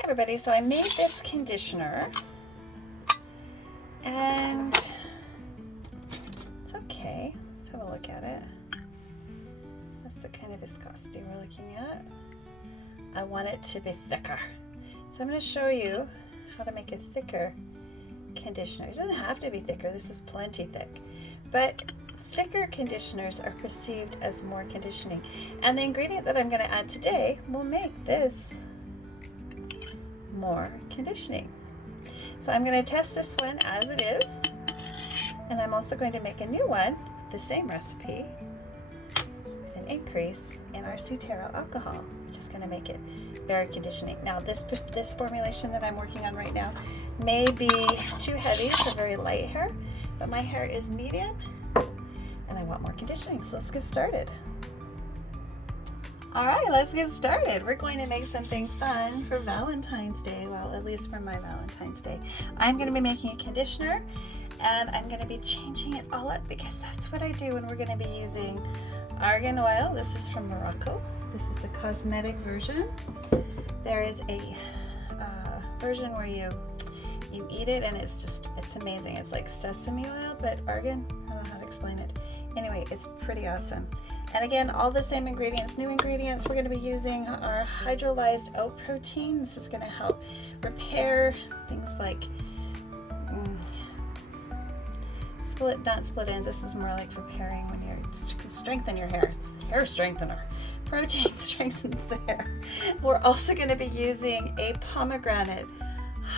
Hey everybody, so I made this conditioner and it's okay. Let's have a look at it. That's the kind of viscosity we're looking at. I want it to be thicker. So I'm going to show you how to make a thicker conditioner. It doesn't have to be thicker, this is plenty thick. But thicker conditioners are perceived as more conditioning. And the ingredient that I'm going to add today will make this more conditioning. So I'm going to test this one as it is, and I'm also going to make a new one, the same recipe, with an increase in our cetearyl alcohol, which is going to make it very conditioning. Now this formulation that I'm working on right now may be too heavy for very light hair, but my hair is medium and I want more conditioning, so let's get started. All right, let's get started. We're going to make something fun for Valentine's Day. Well, at least for my Valentine's Day. I'm going to be making a conditioner, and I'm going to be changing it all up because that's what I do when we're going to be using argan oil. This is from Morocco. This is the cosmetic version. There is a version where you eat it, and it's amazing. It's like sesame oil, but argan. I don't know how to explain it. Anyway, it's pretty awesome. And again, all the same ingredients, new ingredients. We're going to be using our hydrolyzed oat protein. This is going to help repair things like not split ends. This is more like repairing when you're strengthen your hair. It's hair strengthener. Protein strengthens the hair. We're also going to be using a pomegranate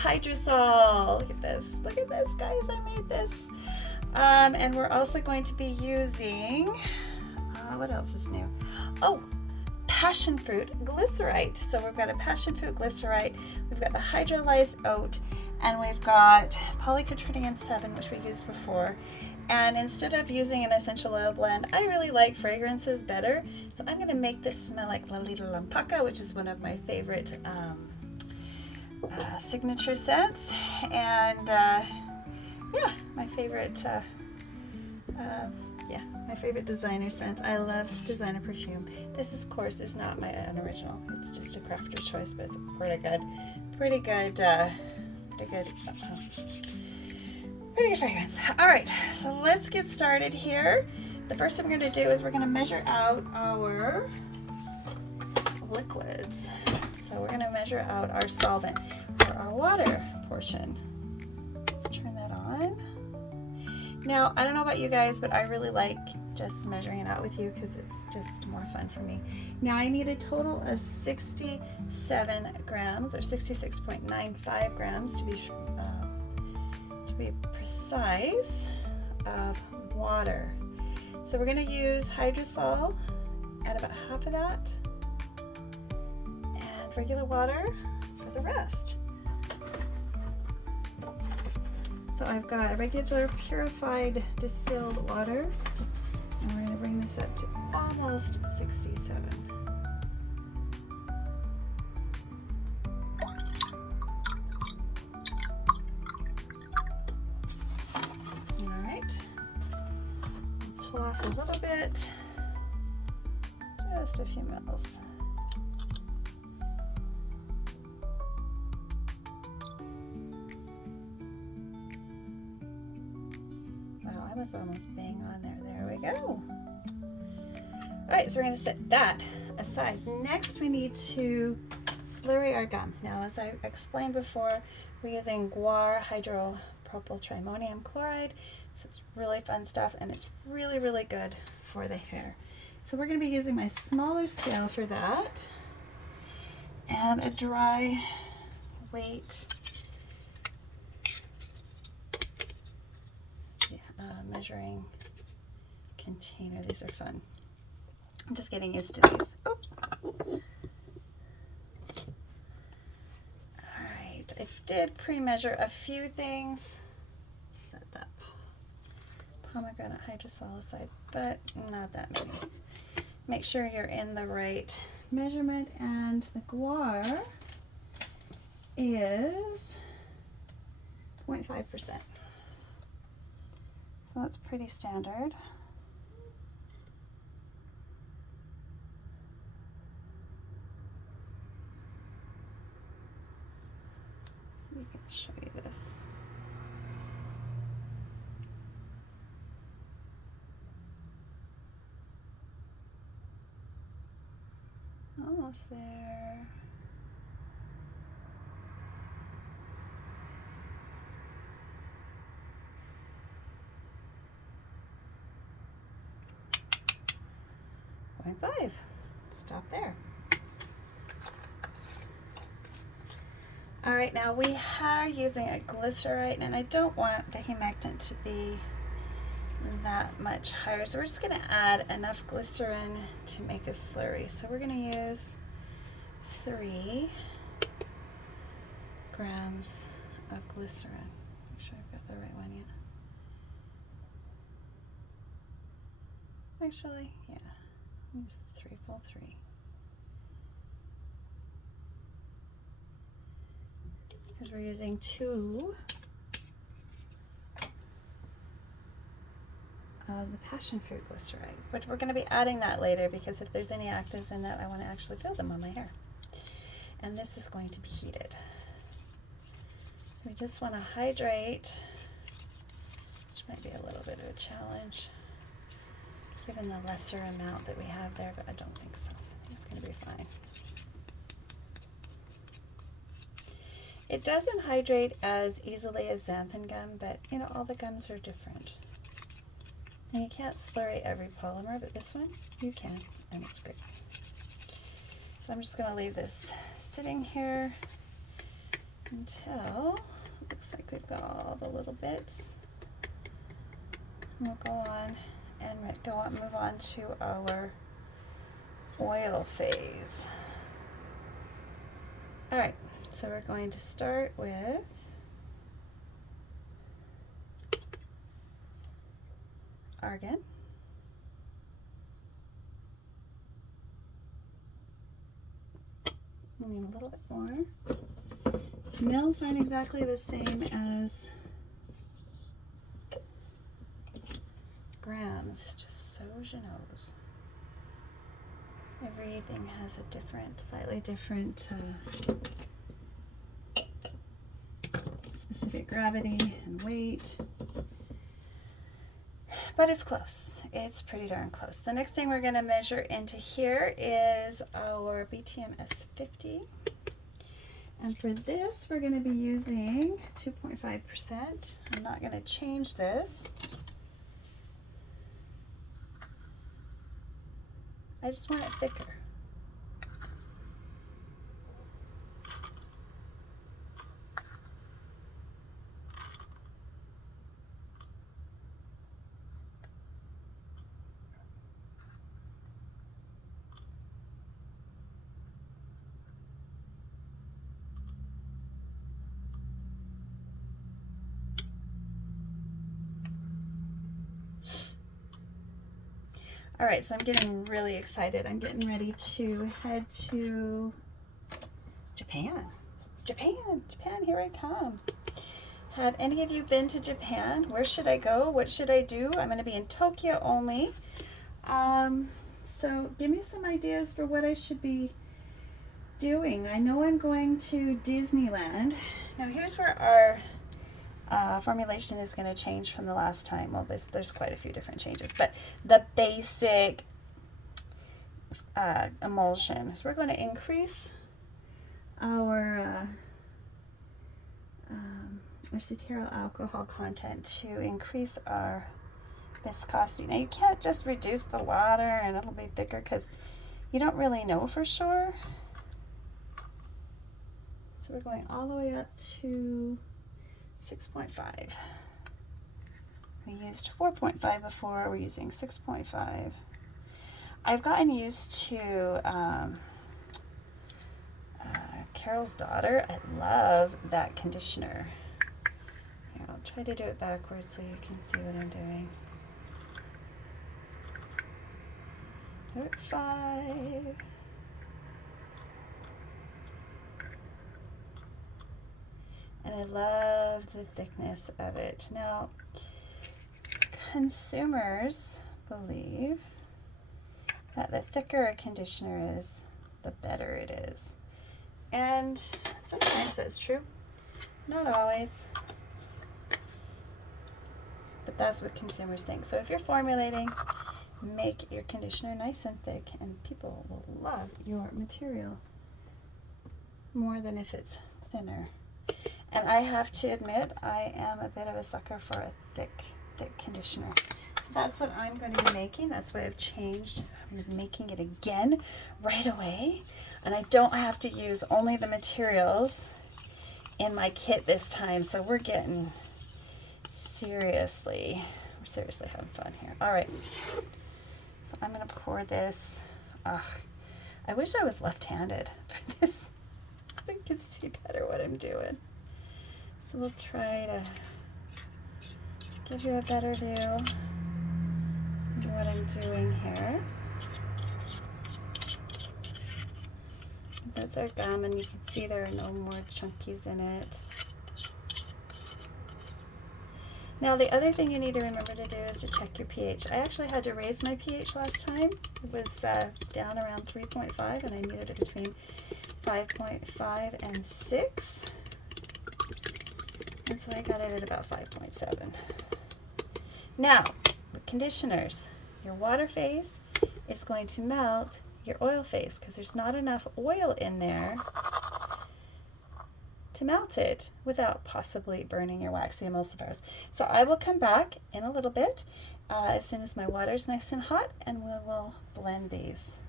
hydrosol. Look at this. Look at this, guys. I made this. And we're also going to be using what else is new? Oh, passionfruit glycerite. So we've got a passionfruit glycerite, we've got the hydrolyzed oat, and we've got polycotritium 7, which we used before. And instead of using an essential oil blend, I really like fragrances better. So I'm going to make this smell like Lolita Lempika, which is one of my favorite signature scents. And yeah, my favorite my favorite designer scents. I love designer perfume. This, of course, is not my own original. It's just a crafter's choice, but it's pretty good fragrance. All right, so let's get started here. The first thing we're going to do is we're going to measure out our liquids. So we're going to measure out our solvent for our water portion. Let's turn that on. Now, I don't know about you guys, but I really like just measuring it out with you because it's just more fun for me. Now, I need a total of 67 grams or 66.95 grams to be precise of water. So we're going to use hydrosol at about half of that and regular water for the rest. So I've got regular purified distilled water, and we're going to bring this up to almost 67. All right, pull off a little bit, just a few mils. I was almost bang on there. There we go. All right, so we're going to set that aside. Next, we need to slurry our gum. Now, as I explained before, we're using guar hydropropyltrimonium chloride. So it's really fun stuff, and it's really, really good for the hair. So we're going to be using my smaller scale for that, and a dry weight measuring container. These are fun. I'm just getting used to these. Oops. All right, I did pre-measure a few things. Set that pomegranate hydrosol aside, but not that many. Make sure you're in the right measurement, and the guar is 0.5%. So that's pretty standard. We can show you this. Almost there. Point 5. Stop there. All right, now we are using a glycerite, and I don't want the humectant to be that much higher, so we're just going to add enough glycerin to make a slurry. So we're going to use 3 grams of glycerin. Make sure I've got the right one yet. Actually, yeah, use 3 full 3. Because we're using 2 of the passionfruit glycerite, but we're going to be adding that later because if there's any actives in that, I want to actually feel them on my hair. And this is going to be heated. We just want to hydrate, which might be a little bit of a challenge given the lesser amount that we have there, but I don't think so. I think it's going to be fine. It doesn't hydrate as easily as xanthan gum, but you know, all the gums are different. And you can't slurry every polymer, but this one you can, and it's great. So I'm just going to leave this sitting here until it looks like we've got all the little bits. And we'll go on and move on to our oil phase. All right, so we're going to start with argan. I need a little bit more. Mils aren't exactly the same as grams, just so you knows. Everything has a different, slightly different specific gravity and weight. But it's close. It's pretty darn close. The next thing we're going to measure into here is our BTMS 50. And for this, we're going to be using 2.5%. I'm not going to change this. I just want it thicker. All right, so I'm getting really excited. I'm getting ready to head to Japan. Japan, here I come. Have any of you been to Japan? Where should I go? What should I do? I'm going to be in Tokyo only. So give me some ideas for what I should be doing. I know I'm going to Disneyland. Now here's where our formulation is going to change from the last time. Well, there's quite a few different changes, but the basic emulsion. So we're going to increase our cetyl alcohol content to increase our viscosity. Now you can't just reduce the water and it'll be thicker because you don't really know for sure. So we're going all the way up to 6.5. We used 4.5 before, we're using 6.5. I've gotten used to Carol's Daughter. I love that conditioner. Here, I'll try to do it backwards so you can see what I'm doing. 5. And I love the thickness of it. Now, consumers believe that the thicker a conditioner is, the better it is. And sometimes that's true. Not always. But that's what consumers think. So if you're formulating, make your conditioner nice and thick, and people will love your material more than if it's thinner. And I have to admit, I am a bit of a sucker for a thick conditioner. So that's what I'm going to be making. That's why I've changed. I'm making it again right away. And I don't have to use only the materials in my kit this time. So we're getting we're seriously having fun here. All right. So I'm going to pour this. I wish I was left-handed for this. I can see better what I'm doing. So we'll try to give you a better view of what I'm doing here. That's our gum, and you can see there are no more chunkies in it. Now the other thing you need to remember to do is to check your pH. I actually had to raise my pH last time. It was down around 3.5, and I needed it between 5.5 and 6. And so I got it at about 5.7. Now, with conditioners, your water phase is going to melt your oil phase because there's not enough oil in there to melt it without possibly burning your waxy emulsifers. So I will come back in a little bit as soon as my water is nice and hot, and we will blend these.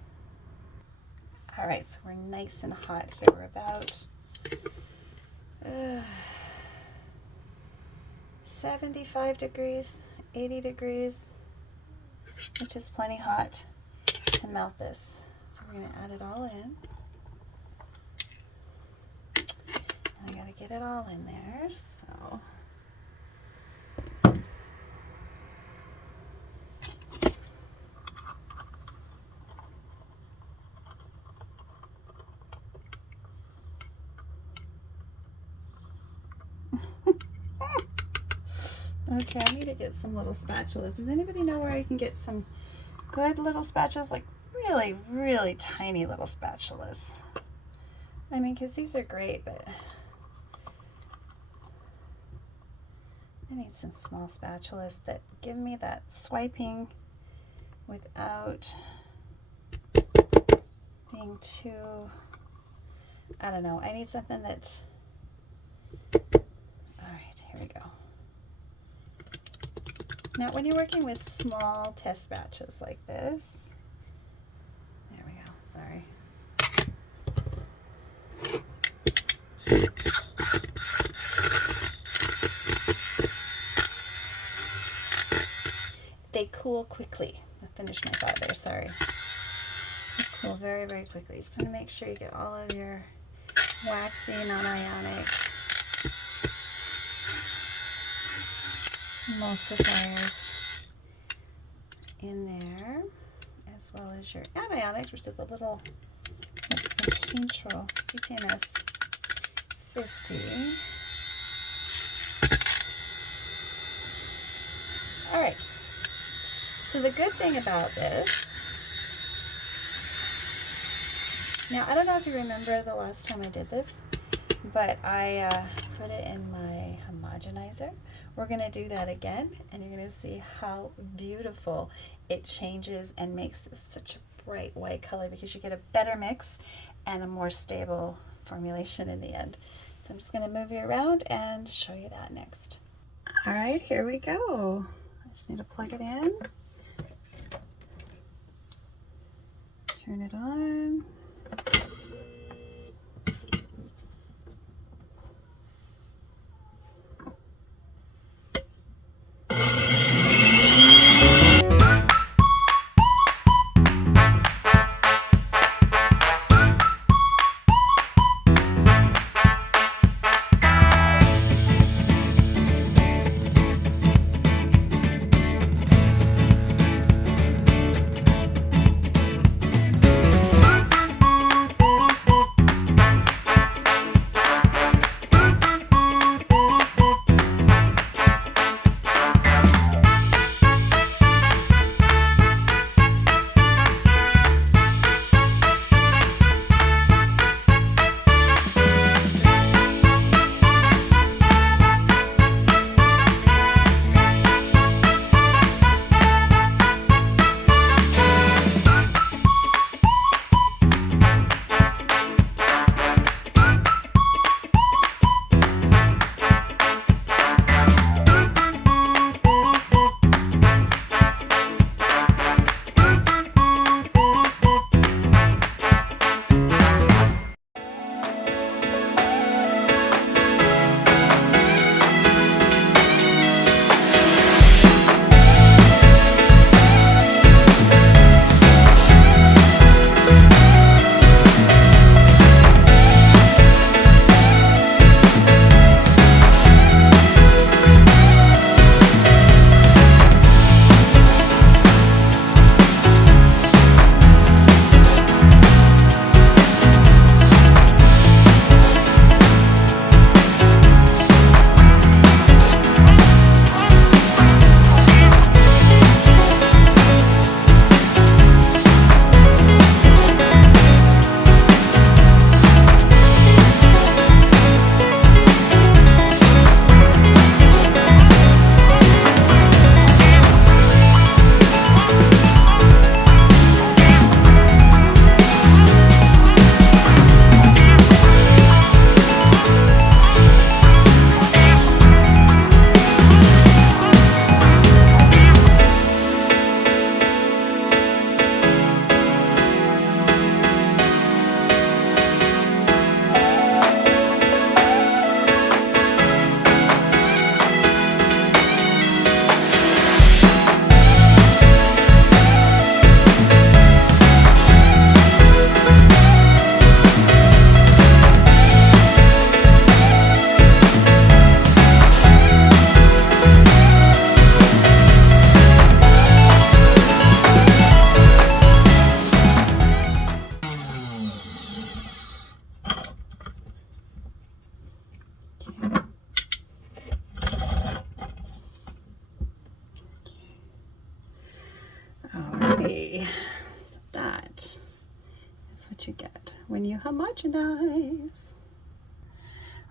All right, so we're nice and hot here. We're about 75 degrees, 80 degrees, which is plenty hot to melt this. So we're going to add it all in. I got to get it all in there, so. Okay, I need to get some little spatulas. Does anybody know where I can get some good little spatulas? Like really, really tiny little spatulas. I mean, because these are great, but I need some small spatulas that give me that swiping without being too, I don't know. I need something that, all right, here we go. Now, when you're working with small test batches like this, there we go, sorry. They cool quickly. I finished my thought there, sorry. They cool very, very quickly. Just want to make sure you get all of your waxy, non-ionic emulsifiers in there, as well as your anionics, which is the little control PTMS 50. All right. So the good thing about this, now I don't know if you remember the last time I did this, but I put it in my homogenizer. We're going to do that again, and you're going to see how beautiful it changes and makes this such a bright white color, because you get a better mix and a more stable formulation in the end. So I'm just going to move you around and show you that next. All right, here we go. I just need to plug it in. Turn it on. Alrighty, so that is what you get when you homogenize.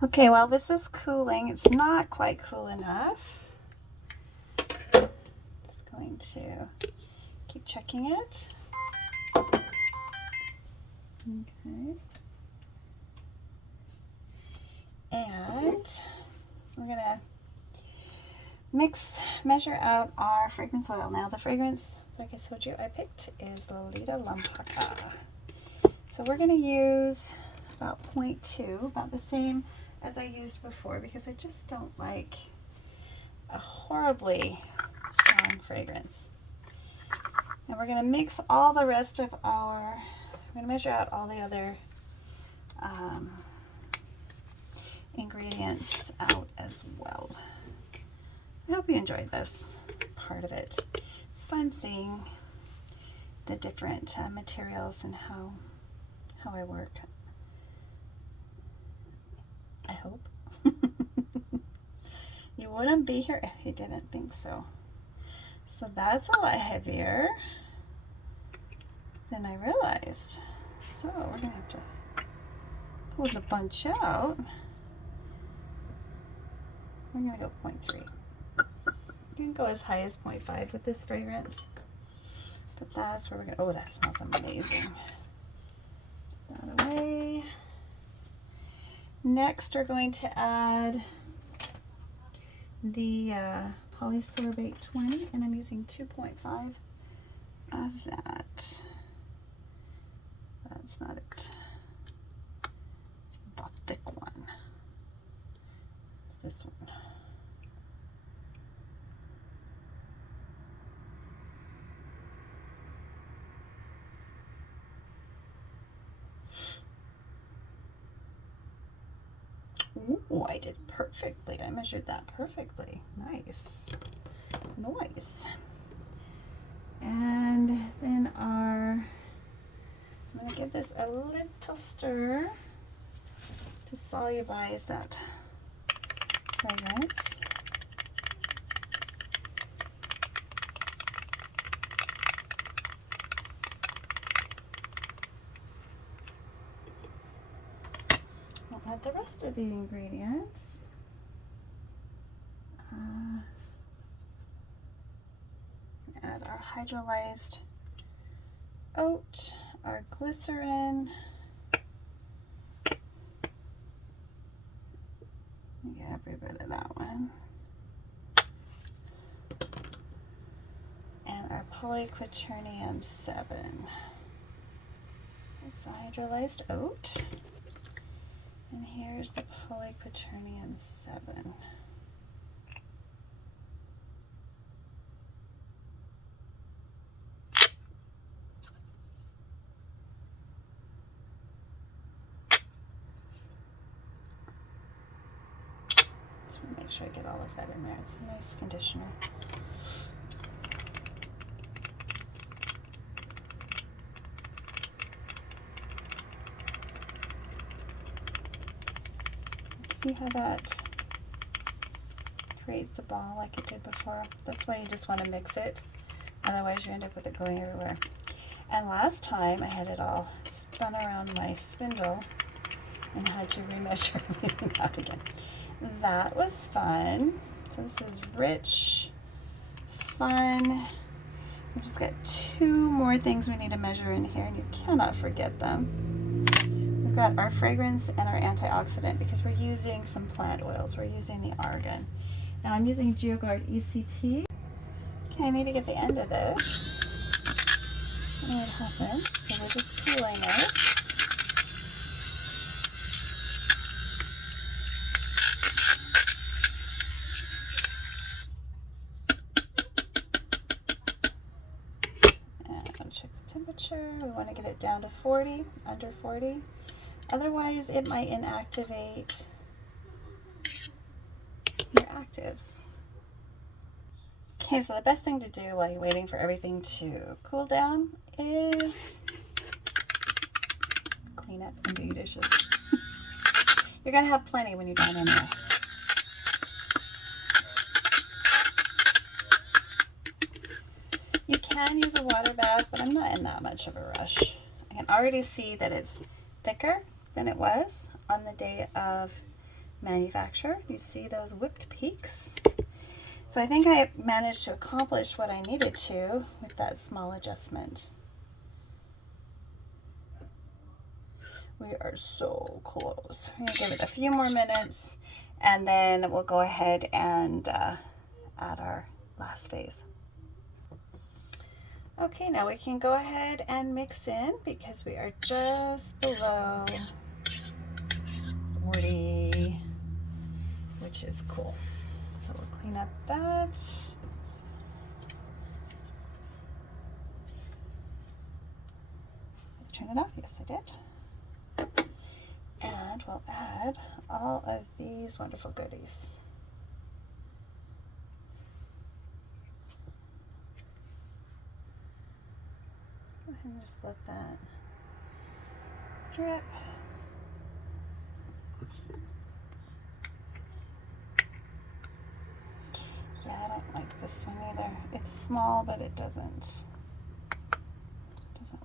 Okay, while this is cooling, it's not quite cool enough. Just going to keep checking it. Okay. And we're gonna measure out our fragrance oil. Now the fragrance, like I told you, I picked is Lolita Lempika. So we're gonna use about 0.2, about the same as I used before, because I just don't like a horribly strong fragrance. And we're gonna mix all the rest of we're gonna measure out all the other ingredients out as well. I hope you enjoyed this part of it. It's fun seeing the different materials and how I work. I hope. You wouldn't be here if you didn't think so. So that's a lot heavier than I realized. So we're gonna have to pull the bunch out. I'm gonna go 0.3. You can go as high as 0.5 with this fragrance, but that's where we're gonna, oh, that smells amazing. Put that away. Next, we're going to add the polysorbate 20, and I'm using 2.5 of that. That's not it. It's the thick one. It's this one. Ooh, I did perfectly. I measured that perfectly. Nice. Nice. And then I'm going to give this a little stir to solubilize that fragrance. I'll add the rest of the ingredients. Add our hydrolyzed oat, our glycerin. Get every bit of that one. And our polyquaternium 7. That's the hydrolyzed oat. And here's the polyquaternium 7. Make sure I get all of that in there. It's a nice conditioner. See how that creates the ball like it did before? That's why you just want to mix it. Otherwise you end up with it going everywhere. And last time I had it all spun around my spindle and had to remeasure everything out again. That was fun. So this is rich, fun. We've just got 2 more things we need to measure in here, and you cannot forget them. We've got our fragrance and our antioxidant, because we're using some plant oils. We're using the argan. Now I'm using GeoGuard ECT. Okay, I need to get the end of this. I don't know what happened. So we're just cooling it. Check the temperature. We want to get it down to 40, under 40. Otherwise, it might inactivate your actives. Okay, so the best thing to do while you're waiting for everything to cool down is clean up and do your dishes. You're going to have plenty when you're done anyway. You can use a water bath, but I'm not in that much of a rush. I can already see that it's thicker than it was on the day of manufacture. You see those whipped peaks? So I think I managed to accomplish what I needed to with that small adjustment. We are so close. I'm going to give it a few more minutes, and then we'll go ahead and add our last phase. Okay, now we can go ahead and mix in because we are just below 40, which is cool. So we'll clean up that. Turn it off. Yes, I did. And we'll add all of these wonderful goodies. Go ahead and just let that drip. Yeah, I don't like this one either. It's small, but it doesn't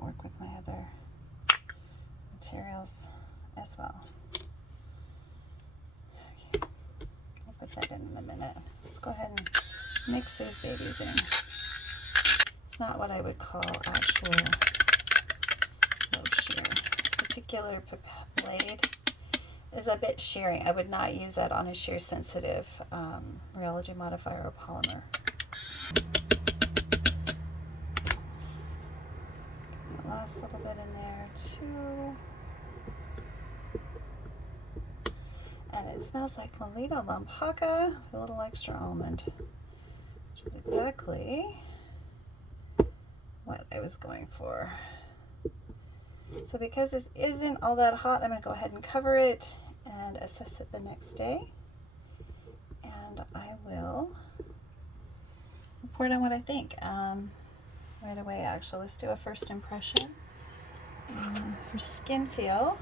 work with my other materials as well. Okay, I'll put that in a minute. Let's go ahead and mix those babies in. It's not what I would call actual low shear. This particular blade is a bit shearing. I would not use that on a shear sensitive rheology modifier or polymer. That last little bit in there too. And it smells like Lolita Lempika with a little extra almond, which is exactly what I was going for. So because this isn't all that hot, I'm going to go ahead and cover it and assess it the next day. And I will report on what I think right away. Actually, let's do a first impression. For skin feel,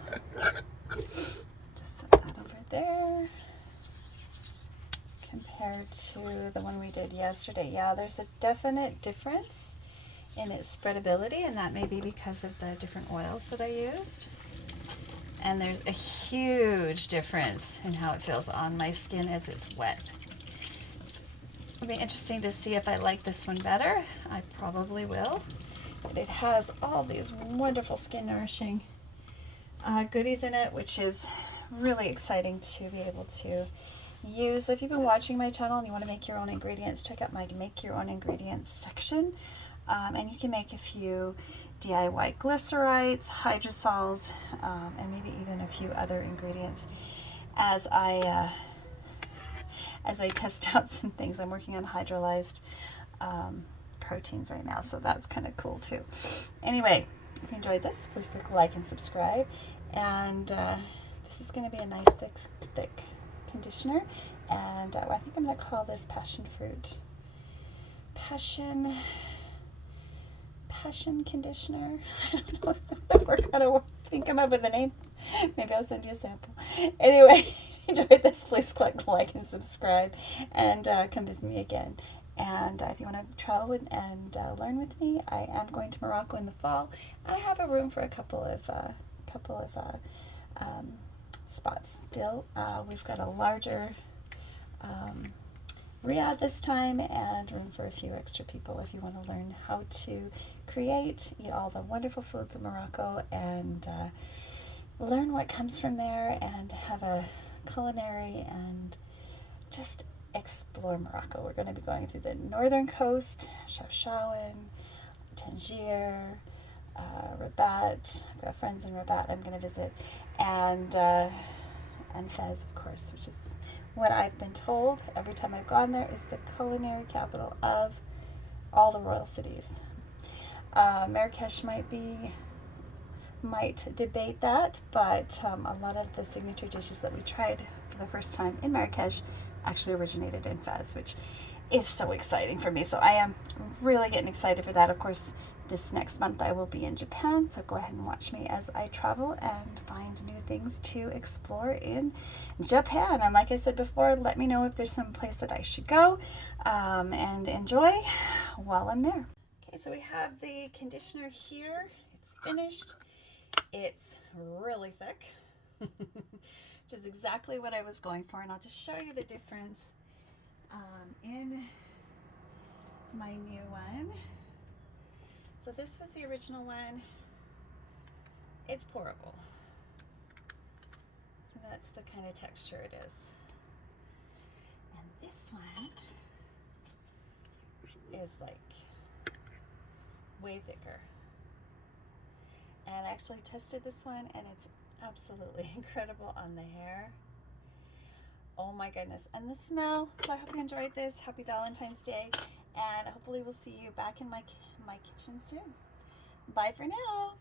just set that over there. Compared to the one we did yesterday, yeah, there's a definite difference in its spreadability, and that may be because of the different oils that I used. And there's a huge difference in how it feels on my skin as it's wet. So it'll be interesting to see if I like this one better. I probably will. But it has all these wonderful skin nourishing goodies in it, which is really exciting to be able to use. So if you've been watching my channel and you want to make your own ingredients, check out my make your own ingredients section. And you can make a few DIY glycerites, hydrosols, and maybe even a few other ingredients as I test out some things. I'm working on hydrolyzed proteins right now, so that's kind of cool too. Anyway, if you enjoyed this, please click like and subscribe. And this is going to be a nice thick conditioner, and I think I'm going to call this passionfruit. Passion conditioner. I don't know if we're gonna come up with a name. Maybe I'll send you a sample. Anyway, enjoyed this, please click like and subscribe, and come visit me again. And if you want to travel and learn with me, I am going to Morocco in the fall. I have a room for a couple of spots still. We've got a larger Riyadh this time, and room for a few extra people if you want to learn how to eat all the wonderful foods of Morocco, and learn what comes from there, and have a culinary and just explore Morocco. We're going to be going through the northern coast, Chefchaouen, Tangier, Rabat. I've got friends in Rabat I'm going to visit, and Fez, of course, which is what I've been told every time I've gone there is the culinary capital of all the royal cities. Marrakesh might debate that, but a lot of the signature dishes that we tried for the first time in Marrakesh actually originated in Fez, which is so exciting for me. So I am really getting excited for that. Of course, This next month I will be in Japan, so go ahead and watch me as I travel and find new things to explore in Japan. And like I said before, let me know if there's some place that I should go and enjoy while I'm there. Okay, so we have the conditioner here. It's finished. It's really thick, which is exactly what I was going for. And I'll just show you the difference in my new one. So this was the original one. It's pourable. So that's the kind of texture it is. And this one is like way thicker. And I actually tested this one and it's absolutely incredible on the hair. Oh my goodness. And the smell. So I hope you enjoyed this. Happy Valentine's Day. And hopefully we'll see you back in my kitchen soon. Bye for now.